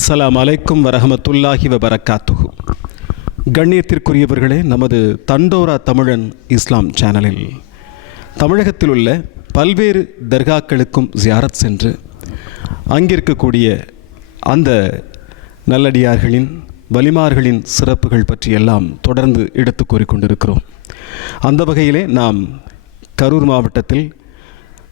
அஸ்லாம் அலைக்கும் வரஹமத்துல்லாஹி வபரகாத்துஹு. கண்ணியத்திற்குரியவர்களே நமது தண்டோரா தமிழன் இஸ்லாம் சேனலில் தமிழகத்தில் உள்ள பல்வேறு தர்காக்களுக்கும் ஜியாரத் சென்று அங்கிருக்கக்கூடிய அந்த நல்லடியார்களின் வலிமார்களின் சிறப்புகள் பற்றியெல்லாம் தொடர்ந்து எடுத்து கூறிக்கொண்டிருக்கிறோம். அந்த வகையிலே நாம் கரூர் மாவட்டத்தில்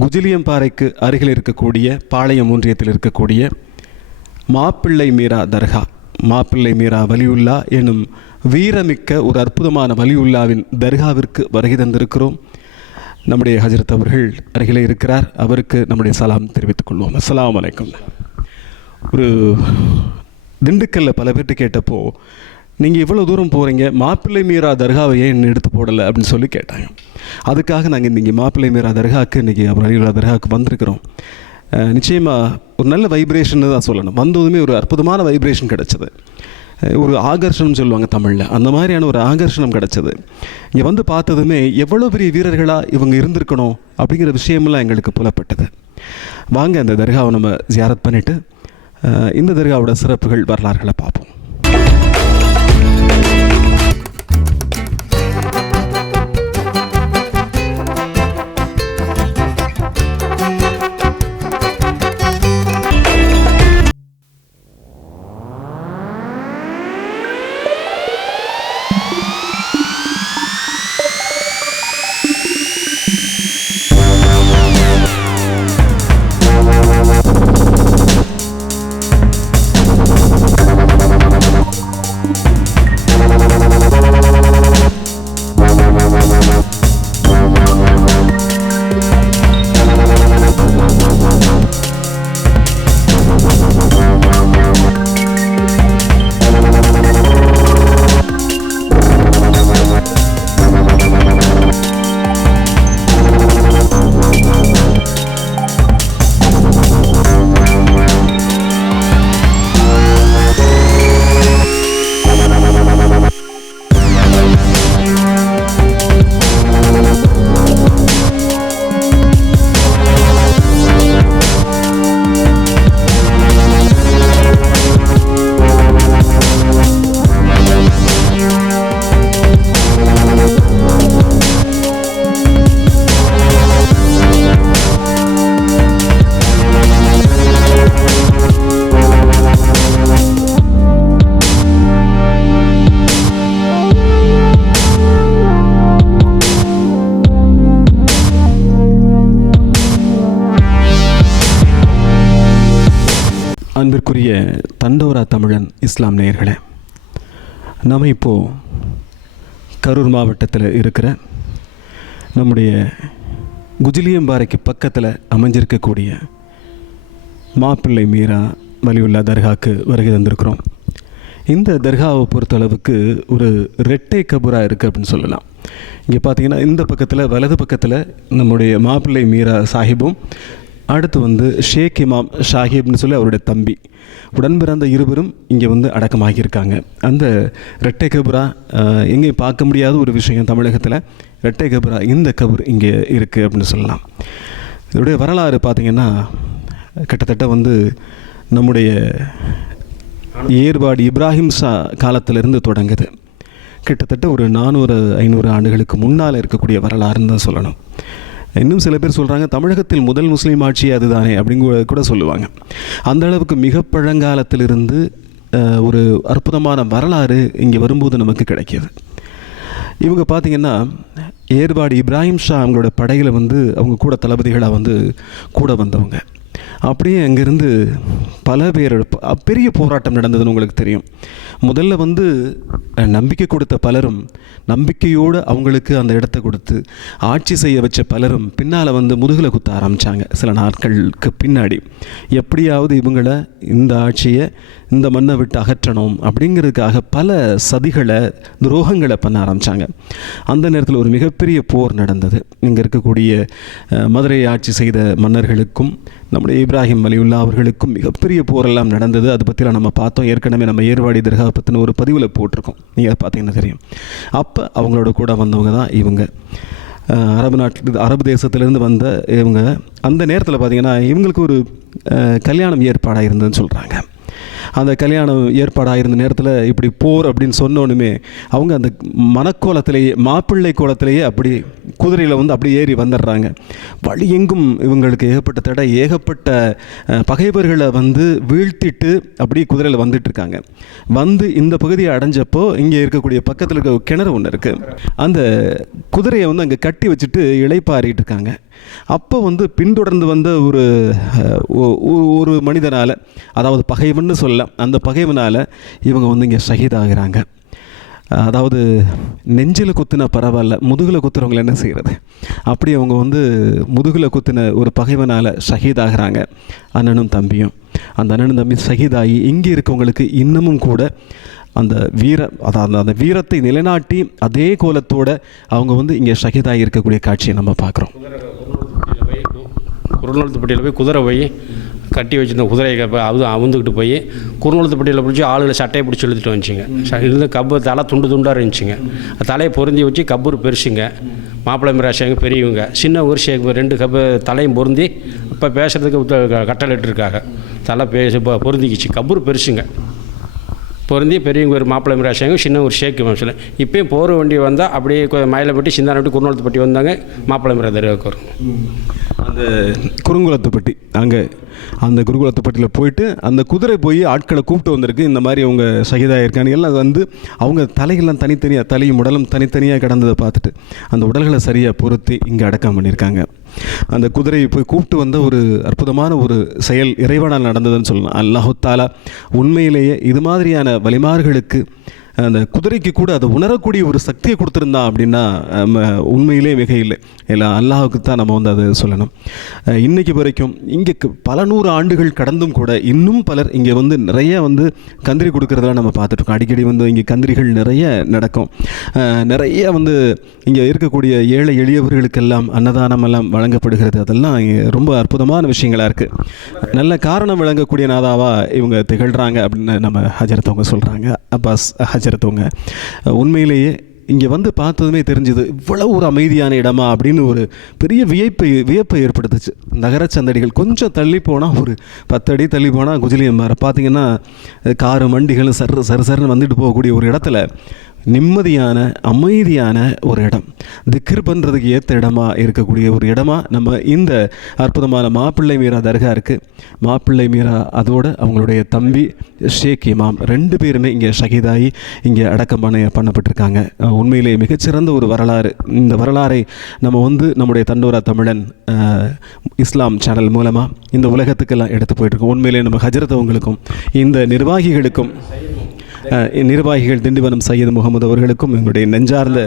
குஜிலியம்பாறைக்கு அருகில் இருக்கக்கூடிய பாளையம் ஒன்றியத்தில் இருக்கக்கூடிய மாப்பிள்ளை மீரா தர்கா. மாப்பிள்ளை மீரா வலியுல்லா எனும் வீரமிக்க ஒரு அற்புதமான வலியுல்லாவின் தர்காவிற்கு வருகை தந்திருக்கிறோம். நம்முடைய ஹஜரத் அவர்கள் அருகிலே இருக்கிறார். அவருக்கு நம்முடைய சலாம் தெரிவித்துக் கொள்வோம். அஸ்லாம் வலைக்கம் ஒரு திண்டுக்கல்ல பல பேர்ட்டு கேட்டப்போ நீங்கள் இவ்வளோ தூரம் போகிறீங்க மாப்பிள்ளை மீரா தர்காவை ஏன் எடுத்து போடலை? அப்படின்னு சொல்லி கேட்டாங்க. அதுக்காக நாங்கள் இன்றைக்கி மாப்பிள்ளை மீரா தர்காவுக்கு இன்றைக்கி அப்புறம் அலியுல்லா தர்காவுக்கு வந்திருக்கிறோம். நிச்சயமாக ஒரு நல்ல வைப்ரேஷன் தான் சொல்லணும். வந்ததுமே ஒரு அற்புதமான வைப்ரேஷன் கிடச்சிது. ஒரு ஆகர்ஷணம் சொல்லுவாங்க தமிழில். அந்த மாதிரியான ஒரு ஆகர்ஷணம் கிடச்சிது. இங்கே வந்து பார்த்ததுமே எவ்வளோ பெரிய வீரர்களாக இவங்க இருந்திருக்கணும் அப்படிங்கிற விஷயமெல்லாம் எங்களுக்கு புலப்பட்டது. வாங்க அந்த தர்காவை நம்ம ஜியாரத் பண்ணிவிட்டு இந்த தர்காவோட சிறப்புகள் வரலாறுகளை பார்ப்போம். தண்டோரா தமிழன் இஸ்லாம் நேயர்களே நம்ம இப்போது கரூர் மாவட்டத்தில் இருக்கிற நம்முடைய குஜிலியம்பாறைக்கு பக்கத்தில் அமைஞ்சிருக்கக்கூடிய மாப்பிள்ளை மீரா வலியுல்லா தர்காவுக்கு வருகை தந்திருக்கிறோம். இந்த தர்காவை பொறுத்தளவுக்கு ஒரு ரெட்டை கபுரா இருக்குது அப்படின்னு சொல்லலாம். இங்கே பார்த்தீங்கன்னா இந்த பக்கத்தில் வலது பக்கத்தில் நம்முடைய மாப்பிள்ளை மீரா சாஹிபும் அடுத்து வந்து ஷேக் இமாம் ஷாஹிப்னு சொல்லி அவருடைய தம்பி. உடன்பிறந்த இருவரும் இங்கே வந்து அடக்கமாகியிருக்காங்க. அந்த ரெட்டை கபுரா எங்கேயும் பார்க்க முடியாத ஒரு விஷயம் தமிழகத்தில். ரெட்டை கபுரா இந்த கபர் இங்கே இருக்குது அப்படின்னு சொல்லலாம். இதோடைய வரலாறு பார்த்திங்கன்னா கிட்டத்தட்ட வந்து நம்முடைய ஏர்வாடி இப்ராஹிம் ஷா காலத்திலிருந்து தொடங்குது. கிட்டத்தட்ட ஒரு நானூறு ஐநூறு ஆண்டுகளுக்கு முன்னால் இருக்கக்கூடிய வரலாறுன்னு தான் சொல்லணும். இன்னும் சில பேர் சொல்கிறாங்க தமிழகத்தில் முதல் முஸ்லீம் ஆட்சி அதுதானே? அப்படிங்க கூட சொல்லுவாங்க. அந்த அளவுக்கு மிக பழங்காலத்திலிருந்து ஒரு அற்புதமான வரலாறு இங்கே வரும்போது நமக்கு கிடைக்கிது. இவங்க பார்த்திங்கன்னா ஏர்வாடி இப்ராஹிம் ஷா அவங்களோட படையில் வந்து அவங்க கூட தளபதிகளாக வந்து கூட வந்தவங்க. அப்படியே அங்கேருந்து பல பேர் பெரிய போராட்டம் நடந்ததுன்னு உங்களுக்கு தெரியும். முதல்ல வந்து நம்பிக்கை கொடுத்த பலரும் நம்பிக்கையோடு அவங்களுக்கு அந்த இடத்த கொடுத்து ஆட்சி செய்ய வச்ச பலரும் பின்னால் வந்து முதுகில் குத்த ஆரம்பித்தாங்க சில நாட்களுக்கு பின்னாடி. எப்படியாவது இவங்களை இந்த ஆட்சியை இந்த மண்ணை விட்டு அகற்றணும் அப்படிங்கிறதுக்காக பல சதிகளை துரோகங்களை பண்ண ஆரம்பித்தாங்க அந்த நேரத்தில் ஒரு மிகப்பெரிய போர் நடந்தது. இங்கே இருக்கக்கூடிய மதுரையை ஆட்சி செய்த மன்னர்களுக்கும் நம்முடைய இப்ராஹிம் அலிவுல்லா அவர்களுக்கும் மிகப்பெரிய போரெல்லாம் நடந்தது. அதை பற்றிலாம் நம்ம பார்த்தோம். ஏற்கனவே நம்ம ஏர்வாடி தர்கா பற்றின ஒரு பதிவில் போட்டிருக்கோம். நீங்கள் பார்த்தீங்கன்னா தெரியும். அப்போ அவங்களோட கூட வந்தவங்க தான் இவங்க. அரபு நாட்டு அரபு தேசத்திலேருந்து வந்த இவங்க. அந்த நேரத்தில் பார்த்தீங்கன்னா இவங்களுக்கு ஒரு கல்யாணம் ஏற்பாடாக இருந்ததுன்னு சொல்கிறாங்க அந்த கல்யாணம் ஏற்பாடாக இருந்த நேரத்தில் இப்படி போர் அப்படின்னு சொன்னோன்னுமே அவங்க அந்த மனக்கோலத்திலேயே மாப்பிள்ளை கோலத்திலேயே அப்படி குதிரையில் வந்து அப்படி ஏறி வந்துடுறாங்க வழி எங்கும் இவங்களுக்கு ஏகப்பட்ட தடை ஏகப்பட்ட பகைவர்களை வந்து வீழ்த்திட்டு அப்படியே குதிரையில் வந்துட்டுருக்காங்க வந்து இந்த பகுதியை அடைஞ்சப்போ இங்கே இருக்கக்கூடிய பக்கத்தில் இருக்க கிணறு ஒன்று இருக்குது அந்த குதிரையை வந்து அங்கே கட்டி வச்சுட்டு இழைப்பாறிட்டு இருக்காங்க அப்போ வந்து பின்தொடர்ந்து வந்த ஒரு ஒ- ஒரு மனிதனால் அதாவது பகைவன்னு சொல்லலாம் அந்த பகைவனால் இவங்க வந்து இங்கே ஷஹீதாகிறாங்க அதாவது நெஞ்சில் குத்தின பரவாயில்ல முதுகில் குத்துறவங்கள என்ன செய்கிறது அப்படி அவங்க வந்து முதுகில் குத்தின ஒரு பகைவனால் ஷஹீதாகிறாங்க அண்ணனும் தம்பியும். அந்த அண்ணனும் தம்பி ஷஹீதாகி இங்கே இருக்கவங்களுக்கு இன்னமும் கூட அந்த வீர அதாவது அந்த வீரத்தை நிலைநாட்டி அதே கோலத்தோட அவங்க வந்து இங்கே ஷஹீதாகி இருக்கக்கூடிய காட்சியை நம்ம பார்க்குறோம். குருநலத்துப்பட்டியில் போய் குதிரை போய் கட்டி வச்சுருந்த குதிரையை போய் அது அவுந்துக்கிட்டு போய் குருநலத்துப்பட்டியில் பிடிச்சி ஆளுகளை சட்டையை பிடிச்சி இழுத்துட்டு வந்துச்சிங்க. இருந்து கப்பு தலை துண்டு துண்டாக இருந்துச்சுங்க. தலையை பொருந்தி வச்சு கப்பூர் பெருசுங்க. மாப்பிள்ளை மிராசியாங்க பெரியவங்க. சின்ன ஒரு ஷேக் ரெண்டு கப்பு தலையும் பொருந்தி இப்போ பேசுகிறதுக்கு கட்டளையிட்டிருக்காங்க தலை பேச இப்போ பொருந்திக்கிச்சு. கப்பூர் பெருசுங்க. பொருந்தி பெரியவங்க ஒரு மாப்பிள்ளை மிராசியாங்க சின்ன ஒரு ஷேக்கு வம்சம் இப்போயும் போகிற வண்டி வந்தால் அப்படியே கொ- மயிலைப்பட்டி சிந்தானப்பட்டி குருநலத்துப்பட்டி வந்தாங்க மாப்பிள்ளை மிரா வரும். அந்த குறுங்குளத்துப்பட்டி. அங்கே அந்த குருகுலத்துப்பட்டியில் போயிட்டு அந்த குதிரை போய் ஆட்களை கூப்பிட்டு வந்திருக்கு. இந்த மாதிரி அவங்க சகிதாக எல்லாம் வந்து அவங்க தலையெல்லாம் தனித்தனியாக தலையும் உடலும் தனித்தனியாக கிடந்ததை பார்த்துட்டு அந்த உடல்களை சரியாக பொருத்தி இங்கே அடக்கம் பண்ணியிருக்காங்க. அந்த குதிரையை போய் கூப்பிட்டு வந்த ஒரு அற்புதமான ஒரு செயல் இறைவனால் நடந்ததுன்னு சொல்லலாம். அல்லாஹு தாலா உண்மையிலேயே இது மாதிரியான வலிமார்களுக்கு அந்த குதிரைக்கு கூட அதை உணரக்கூடிய ஒரு சக்தியை கொடுத்துருந்தா அப்படின்னா நம்ம உண்மையிலே மிக இல்லை அல்லாஹுக்கு தான் நம்ம வந்து அதை சொல்லணும். இன்றைக்கு வரைக்கும் இங்கே பல நூறு ஆண்டுகள் கடந்தும் கூட இன்னும் பலர் இங்கே வந்து நிறைய வந்து கந்திரி கொடுக்குறதெல்லாம் நம்ம பார்த்துட்ருக்கோம். அடிக்கடி வந்து இங்கே கந்திரிகள் நிறைய நடக்கும். நிறைய வந்து இங்கே இருக்கக்கூடிய ஏழை எளியவர்களுக்கெல்லாம் அன்னதானம் எல்லாம் வழங்கப்படுகிறது. அதெல்லாம் ரொம்ப அற்புதமான விஷயங்களாக இருக்குது நல்ல காரணம் விளங்கக்கூடிய நாதாவாக இவங்க திகழ்கிறாங்க அப்படின்னு நம்ம ஹஜரத்தவங்க சொல்கிறாங்க அப்பாஸ் ஹஜ் அஹ் உண்மையிலேயே இங்கே வந்து பார்த்ததுமே தெரிஞ்சுது இவ்வளவு ஒரு அமைதியான இடமா அப்படின்னு ஒரு பெரிய வியப்பை வியப்பை ஏற்படுத்துச்சு. நகர சந்தடிகள் கொஞ்சம் தள்ளி போனால் ஒரு பத்து அடி தள்ளி போனால் குஜிலியம்பாறை பார்த்தீங்கன்னா காரு வண்டிகளும் சர் சர் சருன்னு வந்துட்டு போகக்கூடிய ஒரு இடத்துல நிம்மதியான அமைதியான ஒரு இடம். திக்ர் பண்ணுறதுக்கு ஏற்ற இடமா இருக்கக்கூடிய ஒரு இடமா நம்ம இந்த அற்புதமான மாப்பிள்ளை மீரா தர்கா இருக்குது மாப்பிள்ளை மீரா அதோட அவங்களுடைய தம்பி ஷேக் இமாம். ரெண்டு பேருமே இங்கே ஷஹீதாகி இங்கே அடக்கம் பண்ண பண்ணப்பட்டிருக்காங்க. உண்மையிலேயே உண்மையிலே மிகச்சிறந்த ஒரு வரலாறு. இந்த வரலாறை நம்ம வந்து நம்முடைய தண்டோரா தமிழன் இஸ்லாம் சேனல் மூலமாக இந்த உலகத்துக்கெல்லாம் எடுத்து போயிட்டுருக்கோம் உண்மையிலே நம்ம ஹஜரத்தவங்களுக்கும் இந்த நிர்வாகிகளுக்கும் நிர்வாகிகள் திண்டிவனம் சையது முகமது அவர்களுக்கும் எங்களுடைய நெஞ்சார்ந்த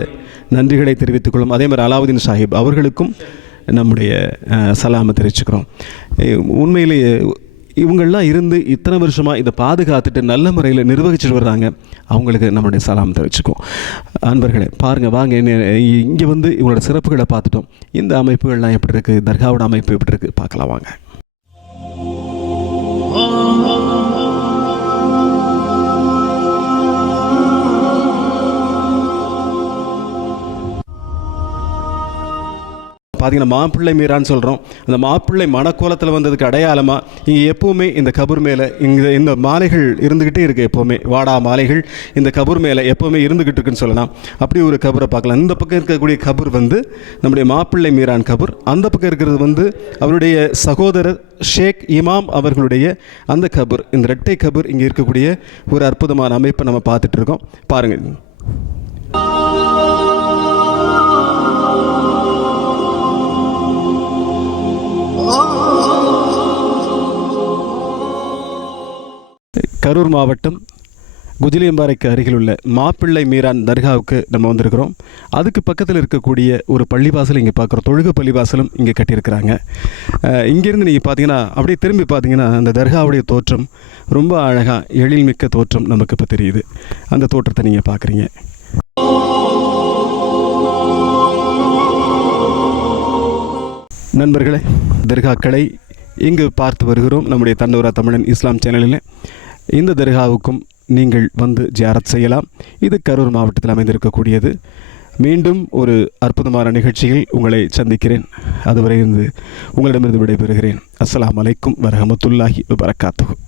நன்றிகளை தெரிவித்துக் கொள்ளும். அதே மாதிரி அலாவுதீன் சாஹிப் அவர்களுக்கும் நம்முடைய சலாமை தெரிவிச்சுக்கிறோம். உண்மையிலேயே இவங்கள்லாம் இருந்து இத்தனை வருஷமாக இதை பாதுகாத்துட்டு நல்ல முறையில் நிர்வகிச்சுட்டு வர்றாங்க. அவங்களுக்கு நம்மளுடைய சலாம் தெரிவிச்சுக்குவோம். அன்பர்களே பாருங்கள் வாங்க இங்கே வந்து இவங்களோட சிறப்புகளை பார்த்துட்டோம். இந்த அமைப்புகள்லாம் எப்படி இருக்குது தர்காவோட அமைப்பு எப்படி இருக்குது பார்க்கலாம் வாங்க. பார்த்தீங்கன்னா மாப்பிள்ளை மீரான்னு சொல்கிறோம் அந்த மாப்பிள்ளை மணக்கோலத்தில் வந்ததுக்கு அடையாளமாக இங்கே எப்போவுமே இந்த கபூர் மேலே இங்கே இந்த மாலைகள் இருந்துக்கிட்டே இருக்குது எப்போவுமே. வாடா மாலைகள் இந்த கபூர் மேலே எப்போவுமே இருந்துக்கிட்டு இருக்குன்னு சொல்லலாம். அப்படி ஒரு கபரை பார்க்கலாம். இந்த பக்கம் இருக்கக்கூடிய கபூர் வந்து நம்முடைய மாப்பிள்ளை மீரான் கபூர். அந்த பக்கம் இருக்கிறது வந்து அவருடைய சகோதரர் ஷேக் இமாம் அவர்களுடைய அந்த கபூர். இந்த ரெட்டை கபூர் இங்கே இருக்கக்கூடிய ஒரு அற்புதமான அமைப்பை நம்ம பார்த்துட்டு இருக்கோம். பாருங்கள் கரூர் மாவட்டம் குஜிலியம்பாறைக்கு அருகில் உள்ள மாப்பிள்ளை மீரான் தர்காவுக்கு நம்ம வந்திருக்கிறோம். அதுக்கு பக்கத்தில் இருக்கக்கூடிய ஒரு பள்ளிவாசல் இங்கே பார்க்குறோம் தொழுக பள்ளிவாசலும் இங்கே கட்டியிருக்கிறாங்க. இங்கேருந்து நீங்கள் பார்த்தீங்கன்னா அப்படியே திரும்பி பார்த்தீங்கன்னா அந்த தர்காவுடைய தோற்றம் ரொம்ப அழகாக எழில்மிக்க தோற்றம் நமக்கு இப்போ தெரியுது. அந்த தோற்றத்தை நீங்கள் பார்க்குறீங்க நண்பர்களே தர்காக்களை இங்கு பார்த்து வருகிறோம். நம்முடைய தன்னூரா தமிழன் இஸ்லாம் சேனலில். இந்த தர்காவுக்கும் நீங்கள் வந்து ஜியாரத் செய்யலாம். இது கரூர் மாவட்டத்தில் அமைந்திருக்கக்கூடியது. மீண்டும் ஒரு அற்புதமான நிகழ்ச்சியில் உங்களை சந்திக்கிறேன். அதுவரை இருந்து உங்களிடமிருந்து விடைபெறுகிறேன். அஸ்லாம் அலைக்கும் வரஹமத்துல்லாஹி வபரகாத்துஹு.